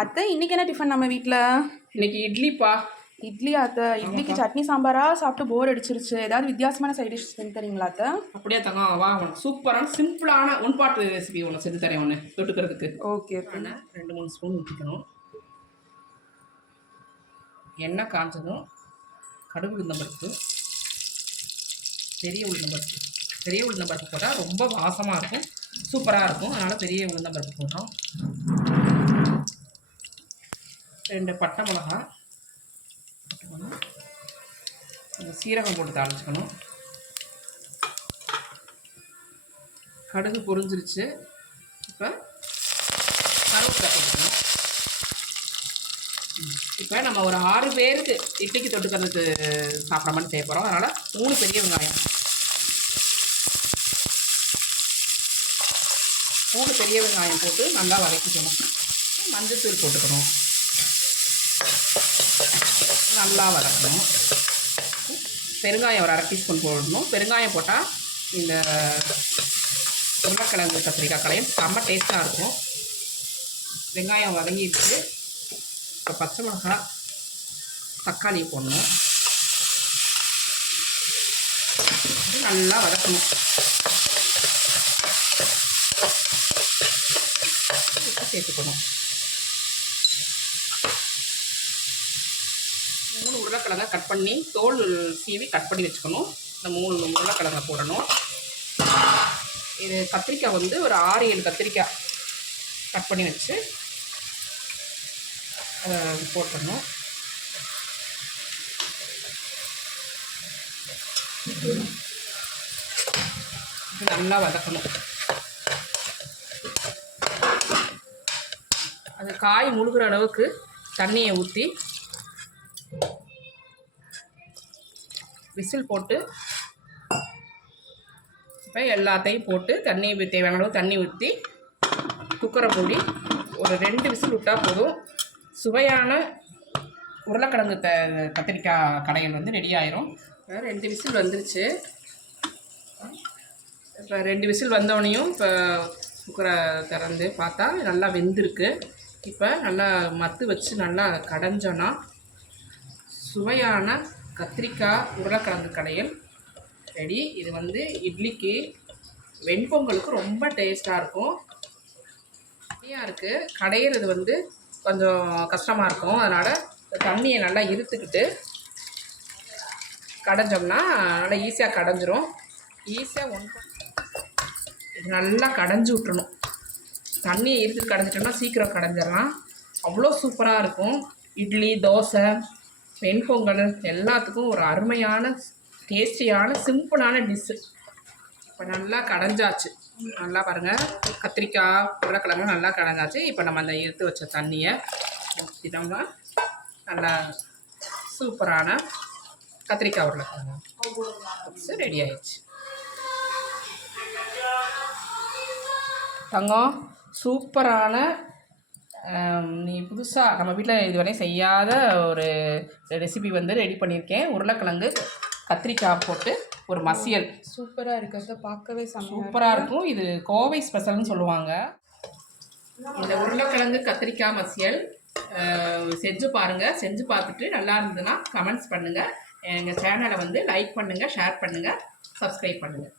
அத்தை இன்னைக்கு என்ன டிஃபன் நம்ம வீட்டில் இன்னைக்கு இட்லிப்பா. இட்லி அத்தை இட்லிக்கு சட்னி சாம்பாரா? சாப்பிட்டு போர் அடிச்சிருச்சு. ஏதாவது வித்தியாசமான சைட் டிஷ் செஞ்சு தரீங்களா அத்தை? அப்படியே தங்கம் வா உனக்கு சூப்பரான சிம்பிளான ஒன் பாட்டு ரெசிபி ஒன்று செஞ்சு தரேன் ஒன்று தொட்டுக்கிறதுக்கு. ஓகே ரெண்டு மூணு ஸ்பூன் ஊற்றிக்கணும் எண்ணெய் காஞ்சதும் கடுகு உளுந்தம்பருப்பு பெரிய உளுந்தம்பருப்பு பெரிய உளுந்தம்பருப்பு போட்டால் ரொம்ப வாசமாக இருக்கும் சூப்பராக இருக்கும். அதனால் பெரிய உளுந்தம்பருப்பு போடுறோம் ரெண்டு பட்டை மிளகா இந்த சீரகம் போட்டு தாளிச்சுக்கணும். கடுகு பொரிஞ்சிருச்சு. இப்போ கருவேப்பிலை போட்டுக்கணும். இப்போ நம்ம ஒரு ஆறு பேருக்கு இட்லிக்கு தொட்டுக்கிறதுக்கு சாப்பிட்ற மாதிரி செய்ய போகிறோம் அதனால் மூணு பெரிய வெங்காயம். மூணு பெரிய வெங்காயம் போட்டு நல்லா வதக்கிக்கணும். மஞ்சத்தூள் போட்டுக்கணும். நல்லா வதக்கணும். பெருங்காயம் ஒரு அரை டீஸ்பூன் போடணும். பெருங்காயம் போட்டால் இந்த உருளைக்கிழங்கு கத்திரிக்காய் கலையும் செம்ம டேஸ்ட்டாக இருக்கும். வெங்காயம் வதங்கிட்டு இப்போ பச்சை மிளகா தக்காளி போடணும். நல்லா வதக்கணும். சேர்த்துக்கணும் மூணு உருளைக்கிழங்க கட் பண்ணி தோல் சீவி கட் பண்ணி வச்சுக்கணும். இந்த மூணு உருளைக்கிழங்க போடணும். இது கத்திரிக்காய் வந்து ஒரு ஆறு ஏழு கத்திரிக்காய் கட் பண்ணி வச்சு அதை போட்டுடணும். நல்லா வதக்கணும். அது காய் முழுகிற அளவுக்கு தண்ணியை ஊற்றி விசில் போட்டு இப்போ எல்லாத்தையும் போட்டு தண்ணி தேவையான அளவு தண்ணி ஊற்றி குக்கரை மூடி ஒரு ரெண்டு விசில் விட்டால் போதும். சுவையான உருளைக்கிழங்கு த கத்திரிக்காய் கடைகள் வந்து ரெடி ஆயிரும். ரெண்டு விசில் வந்துருச்சு. இப்போ ரெண்டு விசில் வந்தோடனையும் இப்போ குக்கரை திறந்து பார்த்தா நல்லா வெந்திருக்கு. இப்போ நல்லா மத்து வச்சு நல்லா கடைஞ்சோன்னா சுவையான கத்திரிக்காய் உருளைக்கிழங்கு கடையல். ரெடி. இது வந்து இட்லிக்கு வெண்பொங்கலுக்கு ரொம்ப டேஸ்ட்டாக இருக்கும். தண்ணியாக இருக்குது கடையிறது வந்து கொஞ்சம் கஷ்டமாக இருக்கும். அதனால் தண்ணியை நல்லா இருத்துக்கிட்டு கடைஞ்சோம்னா நல்லா ஈஸியாக கடைஞ்சிரும். ஈஸியாக ஒன் இது நல்லா கடைஞ்சி விட்டுணும் தண்ணியை இருத்து கடைஞ்சிட்டோம்னா சீக்கிரம் கடைஞ்சிடலாம். அவ்வளோ சூப்பராக இருக்கும். இட்லி தோசை வெண்பொங்கல் எல்லாத்துக்கும் ஒரு அருமையான டேஸ்டியான சிம்பிளான டிஷ்ஷு இப்போ நல்லா கடைஞ்சாச்சு. நல்லா பாருங்கள் கத்திரிக்காய் உருளைக்கிழங்கு நல்லா கடைஞ்சாச்சு. இப்போ நம்ம அந்த எடுத்து வச்ச தண்ணியை ஊற்றிட்டோம்னா நல்லா சூப்பரான கத்திரிக்காய் உருளைக்கிழங்கு ரெடி ஆயிடுச்சு. தங்கம் சூப்பரான நீ புதுசாக நம்ம வீட்டில் இதுவரை செய்யாத ஒரு ரெசிபி வந்து ரெடி பண்ணியிருக்கேன். உருளைக்கிழங்கு கத்திரிக்காய் போட்டு ஒரு மசியல். சூப்பராக இருக்கு. அத்தை பார்க்கவே சூப்பராக இருக்கும். இது கோவை ஸ்பெஷல்னு சொல்லுவாங்க. இந்த உருளைக்கிழங்கு கத்திரிக்காய் மசியல் செஞ்சு பாருங்கள் செஞ்சு பார்த்துட்டு நல்லா இருந்ததுன்னா கமெண்ட்ஸ் பண்ணுங்கள் எங்கள் சேனலை வந்து லைக் பண்ணுங்கள் ஷேர் பண்ணுங்கள் சப்ஸ்கிரைப் பண்ணுங்கள்